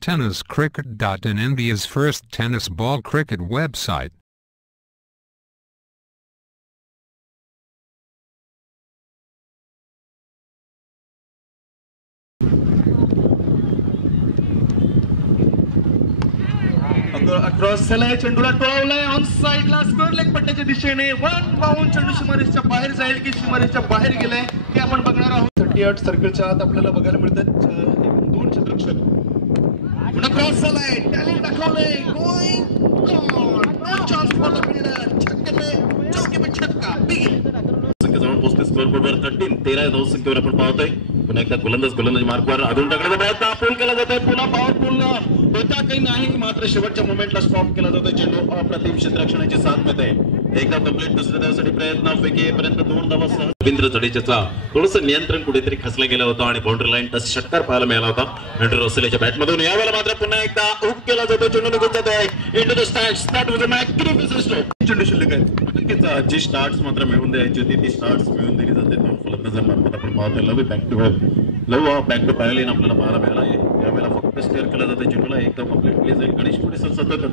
TennisCricket.in, India's first tennis ball cricket website. Cross झालाय, चेंडूला टोळवलाय, on साइडला square leg पट्ट्याच्या दिशेने वन बाउंड चेंडू सीमारेषेच्या बाहेर जाईल की सीमारेषेच्या बाहेर गेलाय ते आपण बघणार आहोत. 38 सर्कलच्या आत आपल्याला बघायला मिळतात दोन क्षेत्ररक्षक. पुन्हा क्रॉस झालाय, टॅलेंट दाखवलंय, going gone, no chance for the fielder, छक्के पे चौके पे छक्का, बिग संख्या जवळ पोहोचते. स्कोअर बोर्डवर 13 धाव संख्येवर आपण पाहतोय. पुन्हा एकदा गोलंदाज मार्कवर अजून टाकण्याचा प्रयत्न पूल केला जातोय. पुन्हा पॉवरफुल होता काही नाही, मात्र शेवटच्या मोमेंटला स्टॉप केला जातोय. चेंडू अप्रतिम क्षेत्ररक्षणाची साथ मिळते. एकदा कंप्लीट दुसऱ्या धावासाठी प्रयत्न, फेकेपर्यंत 2 धावा. रवींद्र जडेजाचा थोडंसं नियंत्रण कुठेतरी खचलं गेलं होतं आणि बाउंड्री लाईन टच षटकार पाहायला मिळाला होता अँड्रू रसेलच्या बॅटमधून. यावेळेला मात्र पुन्हा एकदा हुक केला जातो. चेंडू निघून जातोय into the stands. That was a magnificent stroke. चेंडू शिल्लक आहेत. नक्कीच जी स्टार्ट्स मात्र मिळवून द्यायची होती ती स्टार्ट्स मिळवून दिली जाते. दोन फलंदाजांमार्फत आपण पाहतोय लव बॅक टू पॅरलेन आपल्याला पाहायला मिळाला. यावेळेला फक्त स्टेअर केला जातं चेंडूला. एकदा कंप्लीट प्लेस आहे. गणेश पुढे सतत